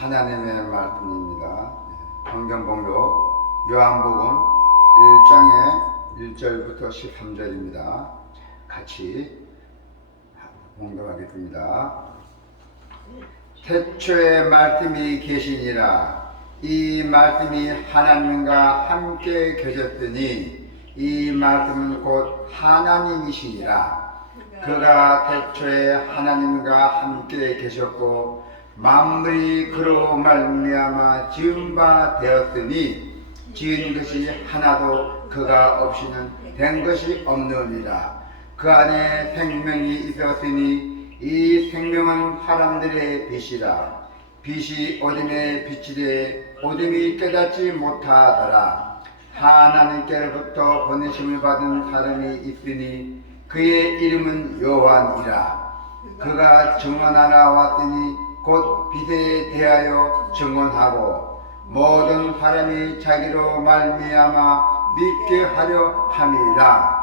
하나님의 말씀입니다. 성경봉독 요한복음 1장의 1절부터 13절입니다. 같이 봉독하겠습니다. 태초에 말씀이 계시니라. 이 말씀이 하나님과 함께 계셨더니 이 말씀은 곧 하나님이시니라. 그가 태초에 하나님과 함께 계셨고 만물이 그로 말미암아 지은 바 되었으니 지은 것이 하나도 그가 없이는 된 것이 없느니라. 그 안에 생명이 있었으니 이 생명은 사람들의 빛이라. 빛이 어둠에 비치되 어둠이 깨닫지 못하더라. 하나님께로부터 보내심을 받은 사람이 있으니 그의 이름은 요한이라. 그가 증언하러 왔더니 곧 빛에 대하여 증언하고 모든 사람이 자기로 말미암아 믿게 하려 함이라.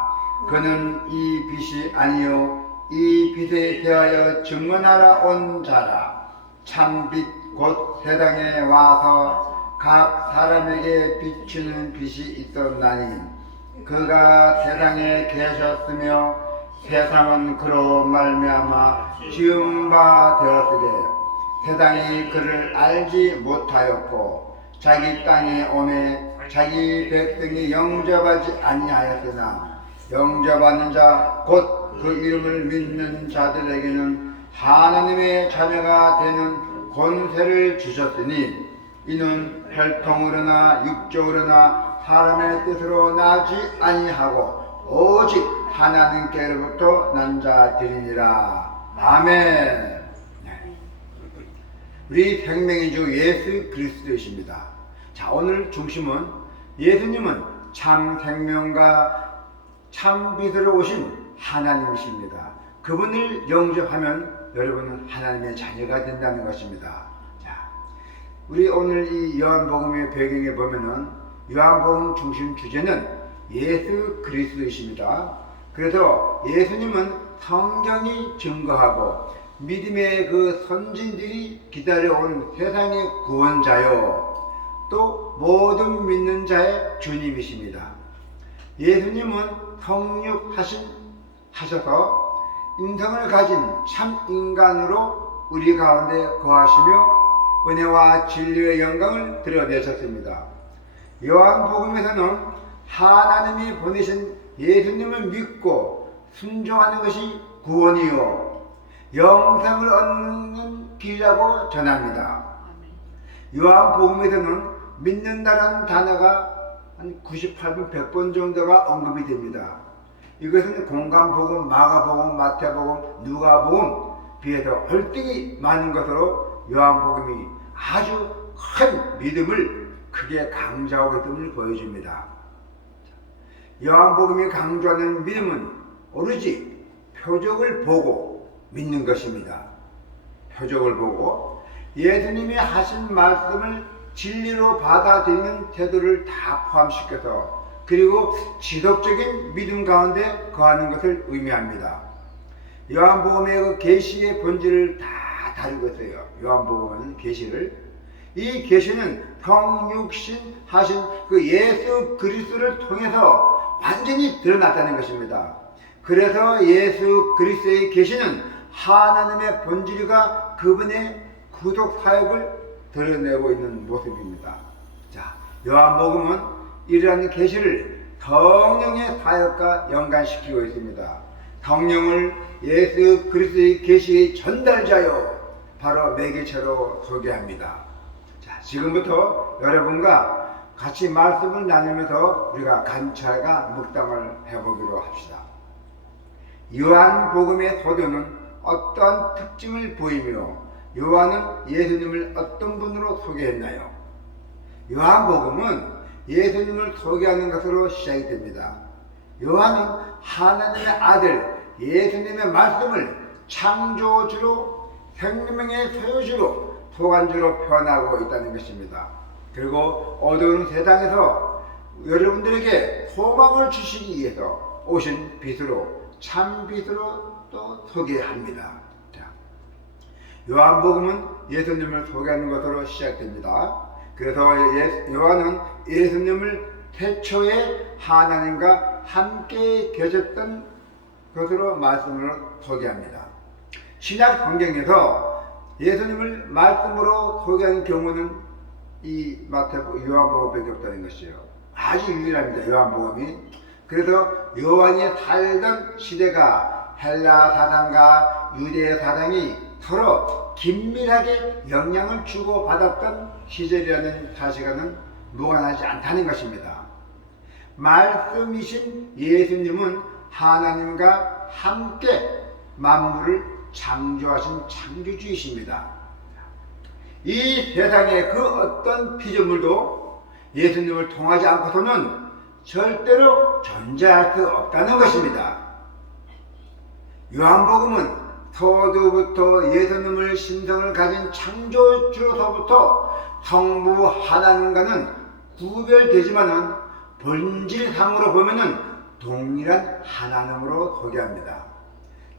그는 이 빛이 아니요 이 빛에 대하여 증언하러 온 자라. 참빛 곧 세상에 와서 각 사람에게 비추는 빛이 있었나니 그가 세상에 계셨으며 세상은 그로 말미암아 지은 바 되었으되 세상이 그를 알지 못하였고 자기 땅에 오매 자기 백성이 영접하지 아니하였으나 영접하는 자 곧 그 이름을 믿는 자들에게는 하나님의 자녀가 되는 권세를 주셨으니 이는 혈통으로나 육적으로나 사람의 뜻으로 나지 아니하고 오직 하나님께로부터 난 자들이니라. 아멘. 우리 생명의 주 예수 그리스도이십니다. 자, 오늘 중심은 예수님은 참 생명과 참 빛으로 오신 하나님이십니다. 그분을 영접하면 여러분은 하나님의 자녀가 된다는 것입니다. 자, 우리 오늘 이 요한복음의 배경에 보면은 요한복음 중심 주제는 예수 그리스도이십니다. 그래서 예수님은 성경이 증거하고 믿음의 그 선진들이 기다려온 세상의 구원자요 또 모든 믿는 자의 주님이십니다. 예수님은 성육하셔서 인성을 가진 참 인간으로 우리 가운데 거하시며 은혜와 진리의 영광을 드러내셨습니다. 요한복음에서는 하나님이 보내신 예수님을 믿고 순종하는 것이 구원이요 영생을 얻는 길이라고 전합니다. 요한복음에서는 믿는다라는 단어가 한 98번, 100번 정도가 언급이 됩니다. 이것은 공간복음, 마가복음, 마태복음, 누가복음 비해서 월등히 많은 것으로 요한복음이 아주 큰 믿음을 크게 강조하고 있음을 보여줍니다. 요한복음이 강조하는 믿음은 오로지 표적을 보고 믿는 것입니다. 표적을 보고 예수님이 하신 말씀을 진리로 받아들이는 태도를 다 포함시켜서 그리고 지속적인 믿음 가운데 거하는 것을 의미합니다. 요한복음의 그 계시의 본질을 다 다루고 있어요. 요한복음은 계시를. 이 계시는 성육신 하신 그 예수 그리스도를 통해서 완전히 드러났다는 것입니다. 그래서 예수 그리스도의 계시는 하나님의 본질과 그분의 구속 사역을 드러내고 있는 모습입니다. 자, 요한복음은 이러한 계시를 성령의 사역과 연관시키고 있습니다. 성령을 예수 그리스도의 계시의 전달자요 바로 매개체로 소개합니다. 자, 지금부터 여러분과 같이 말씀을 나누면서 우리가 관찰과 묵상을 해보기로 합시다. 요한복음의 소도는 어떤 특징을 보이며 요한은 예수님을 어떤 분으로 소개했나요? 요한복음은 예수님을 소개하는 것으로 시작이 됩니다. 요한은 하나님의 아들 예수님의 말씀을 창조주로 생명의 소유주로 소관주로 표현하고 있다는 것입니다. 그리고 어두운 세상에서 여러분들에게 소망을 주시기 위해서 오신 빛으로 참 빛으로 또 소개합니다. 자, 요한복음은 예수님을 소개하는 것으로 시작됩니다. 그래서 요한은 예수님을 태초에 하나님과 함께 계셨던 것으로 말씀으로 소개합니다. 신약 성경에서 예수님을 말씀으로 소개하는 경우는 이 요한복음밖에 없다는 것이요. 아주 유일합니다. 요한복음이. 그래서 요한이 살던 시대가 헬라 사상과 유대 사상이 서로 긴밀하게 영향을 주고받았던 시절이라는 사실과는 무관하지 않다는 것입니다. 말씀이신 예수님은 하나님과 함께 만물을 창조하신 창조주이십니다. 이 세상의 그 어떤 피조물도 예수님을 통하지 않고서는 절대로 존재할 수 없다는 것입니다. 요한복음은 서두부터 예수님을 신성을 가진 창조주로서부터 성부 하나님과는 구별되지만은 본질상으로 보면은 동일한 하나님으로 소개합니다.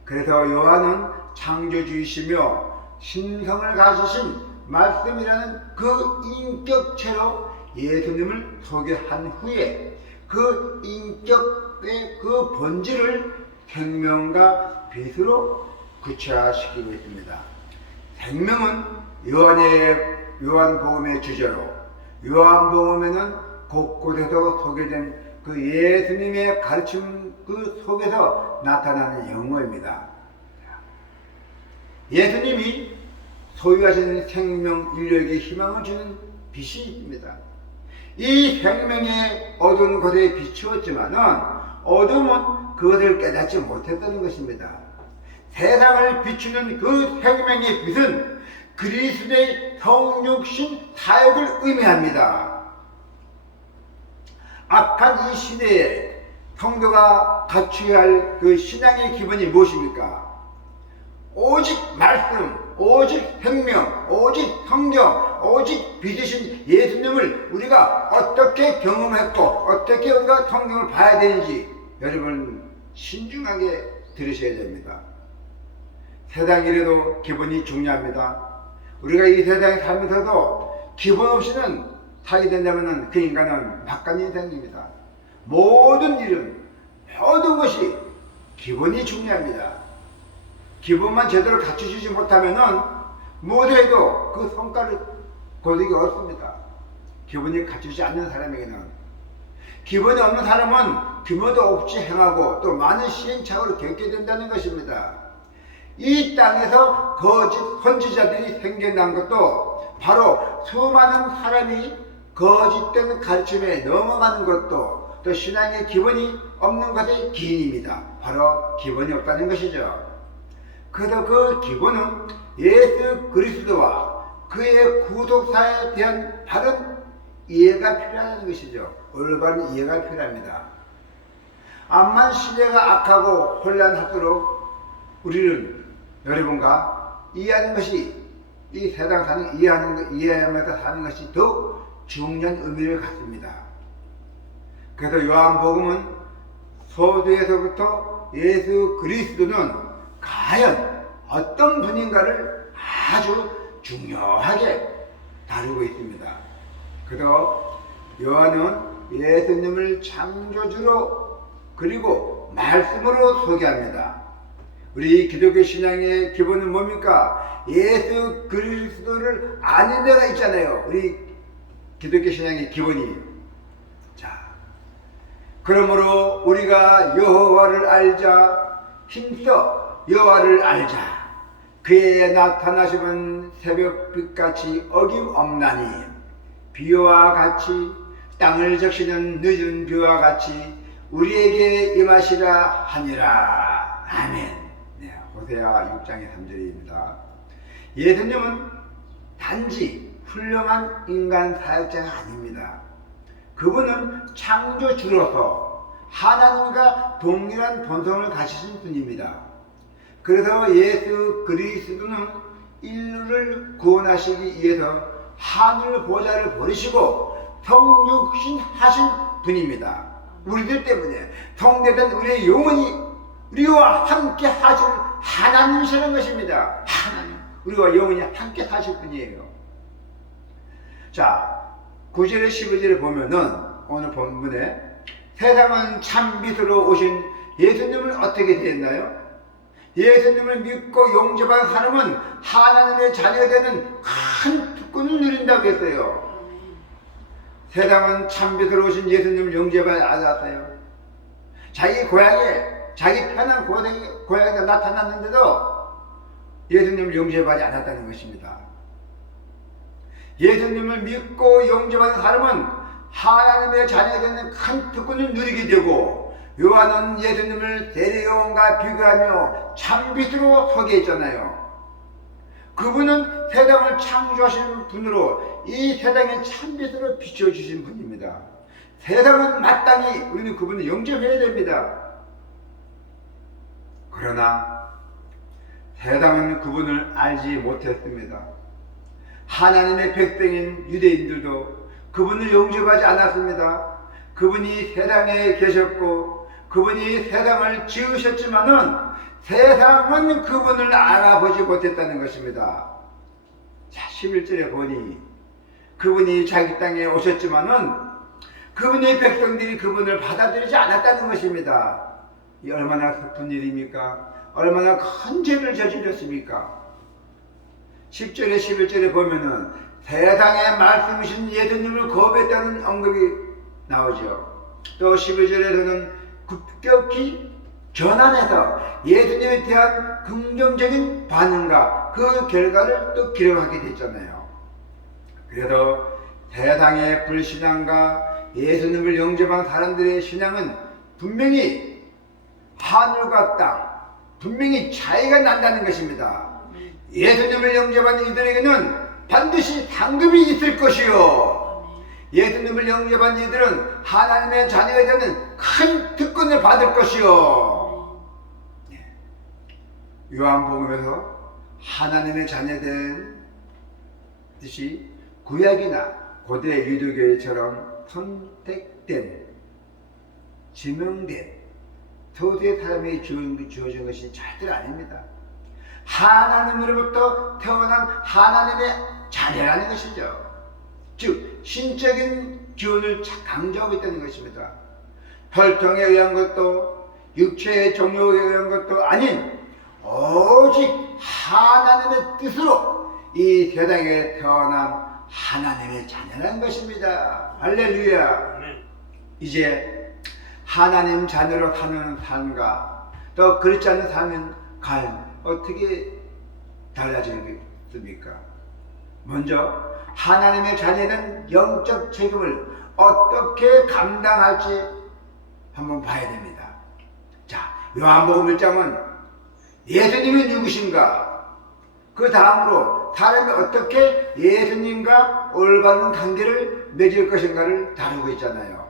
그래서 요한은 창조주이시며 신성을 가지신 말씀이라는 그 인격체로 예수님을 소개한 후에 그 인격의 그 본질을 생명과 빛으로 구체화시키고 있습니다. 생명은 요한복음의 주제로 요한복음에는 곳곳에서 소개된 그 예수님의 가르침 그 속에서 나타나는 영어입니다. 예수님이 소유하신 생명 인류에게 희망을 주는 빛이 있습니다. 이 생명의 어두운 곳에 비추었지만은 어둠은 그것을 깨닫지 못했다는 것입니다. 세상을 비추는 그 생명의 빛은 그리스도의 성육신 사역을 의미합니다. 악한 이 시대에 성도가 갖추어야 할 그 신앙의 기본이 무엇입니까? 오직 말씀, 오직 생명, 오직 성경, 오직 빛이신 예수님을 우리가 어떻게 경험했고 어떻게 우리가 성경을 봐야 되는지 여러분 신중하게 들으셔야 됩니다. 세상 일에도 기본이 중요합니다. 우리가 이 세상에 살면서도 기본 없이는 살게 된다면 그 인간은 막간 인생입니다. 모든 일은 모든 것이 기본이 중요합니다. 기본만 제대로 갖추지 못하면은 무엇을 해도 그 성과를 거두기 어렵습니다. 기본이 갖추지 않는 사람에게는. 기본이 없는 사람은 규모도 없이 행하고 또 많은 시행착오를 겪게 된다는 것입니다. 이 땅에서 거짓 선지자들이 생겨난 것도 바로 수많은 사람이 거짓된 가르침에 넘어가는 것도 또 신앙의 기본이 없는 것의 기인입니다. 바로 기본이 없다는 것이죠. 그래서 그 기본은 예수 그리스도와 그의 구속사에 대한 바른 이해가 필요하다는 것이죠. 올바른 이해가 필요합니다. 암만 시대가 악하고 혼란하도록 우리는 여러분과 이해하는 것이 이 세상 사는 이해하면서 사는 것이 더 중요한 의미를 갖습니다. 그래서 요한복음은 소두에서부터 예수 그리스도는 과연 어떤 분인가를 아주 중요하게 다루고 있습니다. 그래서 요한은 예수님을 창조주로 그리고 말씀으로 소개합니다. 우리 기독교 신앙의 기본은 뭡니까? 예수 그리스도를 아는 데가 있잖아요. 우리 기독교 신앙의 기본이. 자, 그러므로 우리가 여호와를 알자, 힘써 여호와를 알자. 그의 나타나심은 새벽빛같이 어김없나니 비와 같이 땅을 적시는 늦은 비와 같이 우리에게 임하시라 하니라. 아멘. 네, 호세아 6장의 3절입니다. 예수님은 단지 훌륭한 인간 사역자가 아닙니다. 그분은 창조주로서 하나님과 동일한 본성을 가지신 분입니다. 그래서 예수 그리스도는 인류를 구원하시기 위해서 하늘 보좌를 버리시고 성육신 하신 분입니다. 우리들 때문에 성대된 우리의 영혼이 우리와 함께 하실 하나님이시는 것입니다. 하나님. 우리가 영원히 함께 사실 분이에요. 자, 9절에 12절에 보면은 오늘 본문에 세상은 참빛으로 오신 예수님은 어떻게 됐나요? 예수님을 믿고 용접한 사람은 하나님의 자녀가 되는 큰 특권을 누린다고 했어요. 세상은 참빛으로 오신 예수님을 용접하지 않았어요. 자기 고향에, 자기 편한 고향에 나타났는데도 예수님을 용접하지 않았다는 것입니다. 예수님을 믿고 용접하는 사람은 하나님의 자녀가 되는 큰 특권을 누리게 되고, 요한은 예수님을 세례요한과 비교하며 참빛으로 소개했잖아요. 그분은 세상을 창조하신 분으로 이 세상에 참빛으로 비춰주신 분입니다. 세상은 마땅히 우리는 그분을 영접해야 됩니다. 그러나 세상은 그분을 알지 못했습니다. 하나님의 백성인 유대인들도 그분을 영접하지 않았습니다. 그분이 세상에 계셨고 그분이 세상을 지으셨지만은 세상은 그분을 알아보지 못했다는 것입니다. 자, 11절에 보니 그분이 자기 땅에 오셨지만은 그분의 백성들이 그분을 받아들이지 않았다는 것입니다. 이 얼마나 슬픈 일입니까? 얼마나 큰 죄를 저질렀습니까? 10절에 11절에 보면은 세상의 말씀이신 예수님을 거부했다는 언급이 나오죠. 또 12절에서는 급격히 전환해서 예수님에 대한 긍정적인 반응과 그 결과를 또 기록하게 됐잖아요. 그래도 세상의 불신앙과 예수님을 영접한 사람들의 신앙은 분명히 하늘과 땅, 분명히 차이가 난다는 것입니다. 예수님을 영접한 이들에게는 반드시 상급이 있을 것이요, 예수님을 영접한 이들은 하나님의 자녀가 되는 큰 특권을 받을 것이요. 요한복음에서 하나님의 자녀된 뜻이 구약이나 고대 유대교회처럼 선택된, 지명된 소수의 사람에게 주어진 것이 절대 아닙니다. 하나님으로부터 태어난 하나님의 자녀라는 것이죠. 즉 신적인 기운을 강조하고 있다는 것입니다. 혈통에 의한 것도 육체의 종류에 의한 것도 아닌 오직 하나님의 뜻으로 이 세상에 태어난 하나님의 자녀라는 것입니다. 할렐루야. 이제 하나님 자녀로 사는 삶과 또 그렇지 않은 삶은 어떻게 달라지겠습니까? 먼저 하나님의 자녀는 영적 책임을 어떻게 감당할지 한번 봐야 됩니다. 자, 요한복음 1장은 예수님이 누구신가, 그 다음으로 사람이 어떻게 예수님과 올바른 관계를 맺을 것인가를 다루고 있잖아요.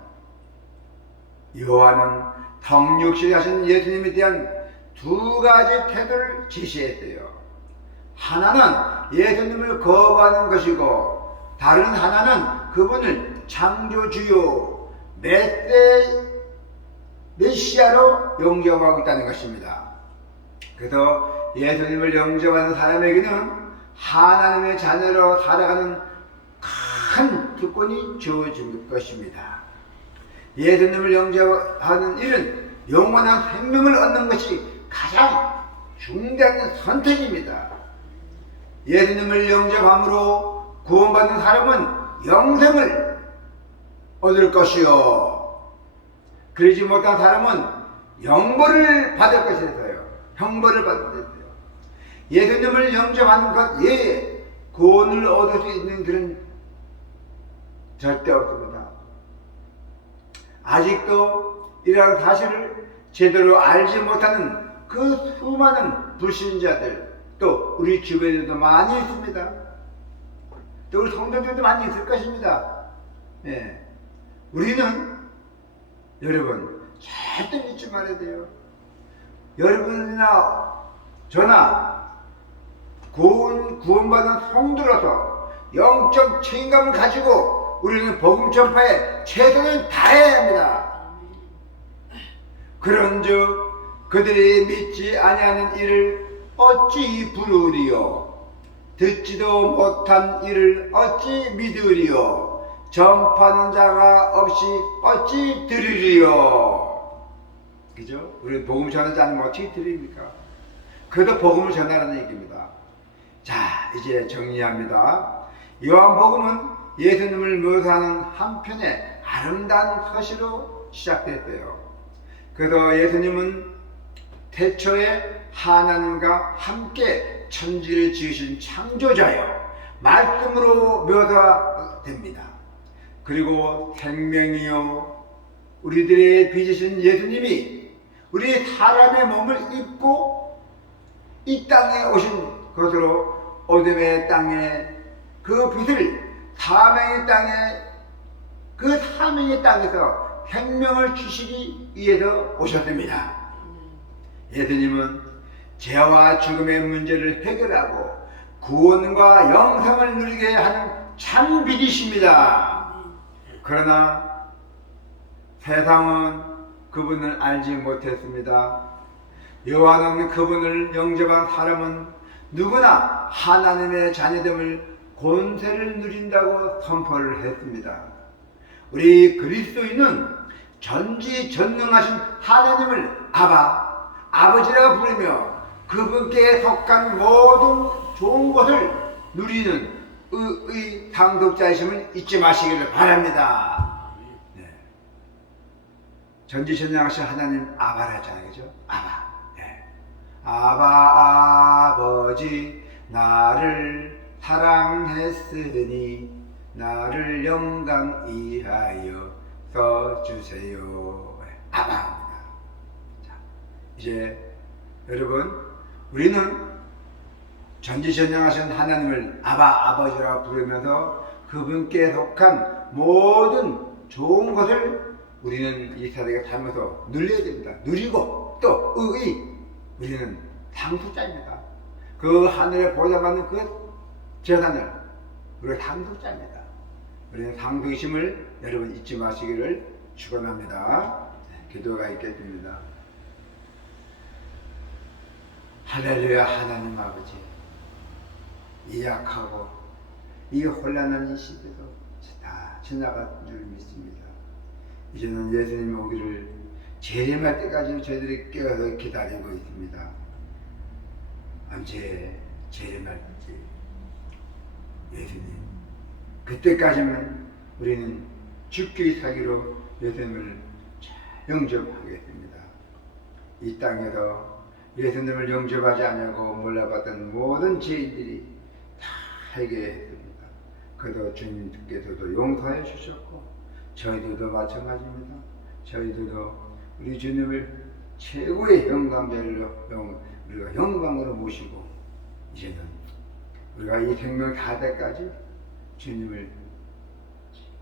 요한은 성육신 하신 예수님에 대한 두 가지 태도를 제시했어요. 하나는 예수님을 거부하는 것이고, 다른 하나는 그분을 창조주요 메시아로 영접하고 있다는 것입니다. 그래서 예수님을 영접하는 사람에게는 하나님의 자녀로 살아가는 큰 특권이 주어질 것입니다. 예수님을 영접하는 일은 영원한 생명을 얻는 것이 가장 중대한 선택입니다. 예수님을 영접함으로 구원받는 사람은 영생을 얻을 것이요, 그러지 못한 사람은 형벌을 받을 것이라서요. 형벌을 받을 것이요. 예수님을 영접하는 것 외에 구원을 얻을 수 있는 그런 절대 없습니다. 아직도 이러한 사실을 제대로 알지 못하는 그 수많은 불신자들, 또 우리 주변에도 많이 있습니다. 또 우리 성도들도 많이 있을 것입니다. 예. 우리는 여러분 절대 믿지 말아야 돼요. 여러분이나 저나 구원받은 성도로서 영적 책임감을 가지고 우리는 복음 전파에 최선을 다해야 합니다. 그런즉 그들이 믿지 아니하는 일을 어찌 부르리요? 듣지도 못한 이를 어찌 믿으리요? 전파하는 자가 없이 어찌 들으리요? 그죠? 우리 복음 전하지 않으면 어떻게 들립니까? 그래도 복음을 전하라는 얘기입니다. 자, 이제 정리합니다. 요한복음은 예수님을 묘사하는 한편의 아름다운 서시로 시작됐어요. 그래서 예수님은 태초에 하나님과 함께 천지를 지으신 창조자요, 말씀으로 묘사됩니다. 그리고 생명이요, 우리들의 빚으신 예수님이 우리 사람의 몸을 입고 이 땅에 오신 것으로 어둠의 땅에 그 빛을 사망의 땅에, 그 사망의 땅에서 생명을 주시기 위해서 오셨습니다. 예수님은 죄와 죽음의 문제를 해결하고 구원과 영생을 누리게 하는 참 빛이십니다. 그러나 세상은 그분을 알지 못했습니다. 요한은 그분을 영접한 사람은 누구나 하나님의 자녀됨을 권세를 누린다고 선포를 했습니다. 우리 그리스도인은 전지전능하신 하나님을 아바, 아버지라고 부르며 그분께 속한 모든 좋은 것을 누리는 의의 상속자이심을 잊지 마시기를 바랍니다. 네. 전지전능하신 하나님 아바라 했잖아요, 그죠? 아바. 네. 아바 아버지, 나를 사랑했으니 나를 영광 이하여 써주세요. 아바입니다. 자, 이제 여러분, 우리는 전지전능하신 하나님을 아바, 아버지라고 부르면서 그분께 속한 모든 좋은 것을 우리는 이 세상에 살면서 누려야 됩니다. 누리고 또 의의, 우리는 상속자입니다. 그 하늘에 보좌받는 그 재산을 우리가 상속자입니다. 우리는 상속심을 여러분 잊지 마시기를 축원합니다. 기도가 있겠습니다. 할렐루야. 하나님 아버지, 이 약하고 이 혼란한 이 시대도 다 지나갈 줄 믿습니다. 이제는 예수님 오기를 재림할 때까지 저희들이 깨어서 기다리고 있습니다. 언제 재림할지 예수님, 그때까지는 우리는 죽기 살기로 예수님을 영접하겠습니다. 이 땅에서 예수님을 영접하지 않냐고 몰라봤던 모든 죄인들이 다 회개했습니다. 그래도 주님께서도 용서해 주셨고 저희들도 마찬가지입니다. 저희들도 우리 주님을 최고의 영광자로 우리가 영광으로 모시고 이제는 우리가 이 생명 다 때까지 주님을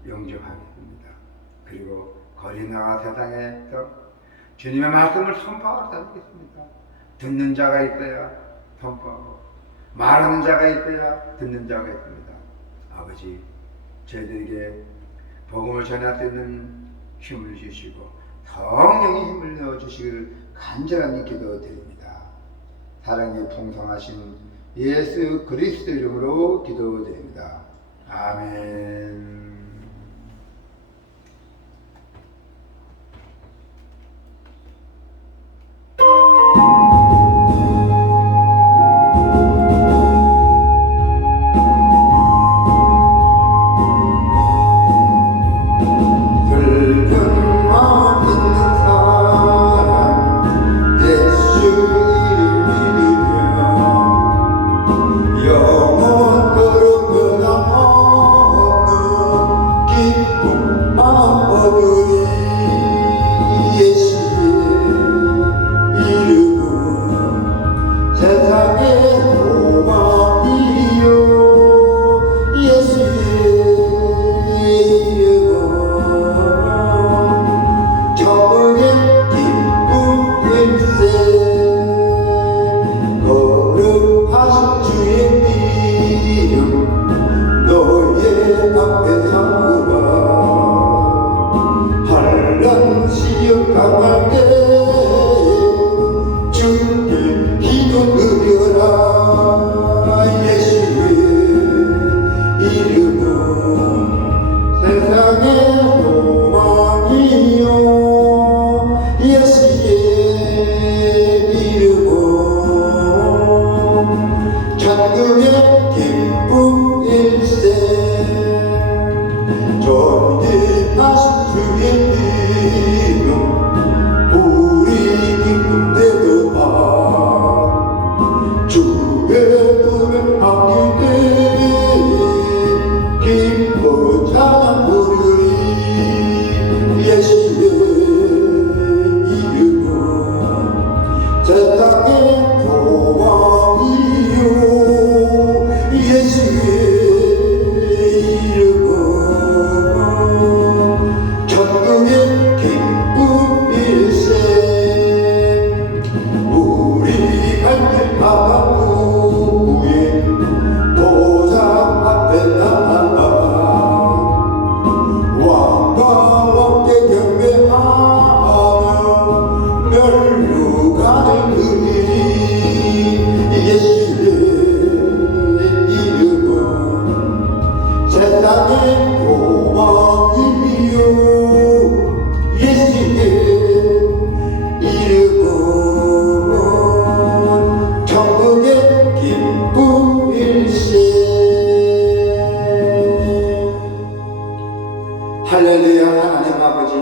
영접하겠습니다. 그리고 거리 나가 세상에서 주님의 말씀을 선포하고 살겠습니다. 듣는 자가 있어야 선포하고 말하는 자가 있어야 듣는 자가 있습니다. 아버지, 저희들에게 복음을 전할 수 있는 힘을 주시고 성령의 힘을 넣어주시기를 간절히 기도드립니다. 사랑이 풍성하신 예수 그리스도 이름으로 기도드립니다. 아멘. 영원토록 변함없는 세상의 소망이요 예수의 이름은 천국의 기쁨일세. 우리 갈길 바라보에 도장 앞에 나아가 왕과 함께 경배하며 멸류관을 그리리. 예수의 이름은 세상의 소망이요 예수의 이름은 천국의 기쁨일세. 할렐루야. 하나님 아버지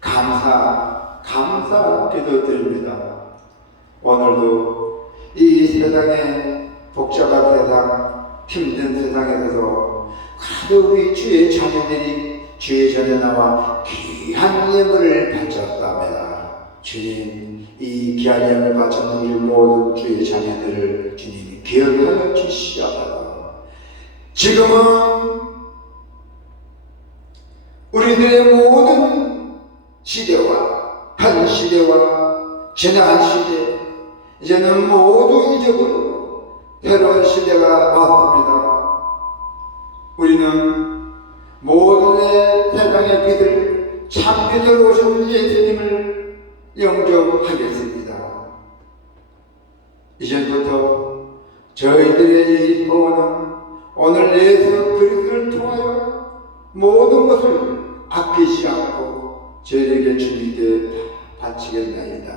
감사 기도드립니다. 오늘도 이 세상에 복잡한 세상, 힘든 세상에서 그래도 우리 주의 자녀들이 주의 전에 나와 귀한 예물을 바쳤답니다. 주님, 이 귀한 예물 바쳤는 우리 모든 주의 자녀들을 주님이 기억하여 주시옵소서. 지금은 우리들의 모든 시대와 현 시대와 지난 시대 이제는 모두 잊어버리고 새로운 시대가 왔습니다. 우리는 모든 세상의 빛을 참빛으로 오신 예수님을 영접하겠습니다. 이제부터 저희들의 이 소원은 오늘 예수 그리스도를 통하여 모든 것을 아끼지 않고 저희에게 주님께 바치겠나이다.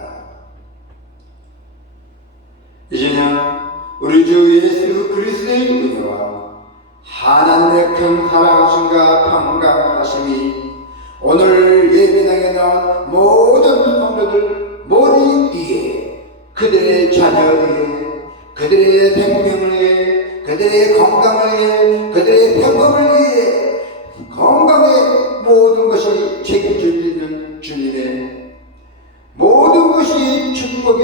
이제는 우리 주 예수 그리스도의 은혜와 하나님의 큰 사랑하심과 평강하심이 오늘 예배당에 나온 모든 성도들 머리 위에, 그들의 자녀 위에, 그들의 생명을 위해, 그들의 건강을 위해, 그들의 평강을 위해, 건강의 모든 것이 책임질 수 있는 주님의 모든 것이 축복이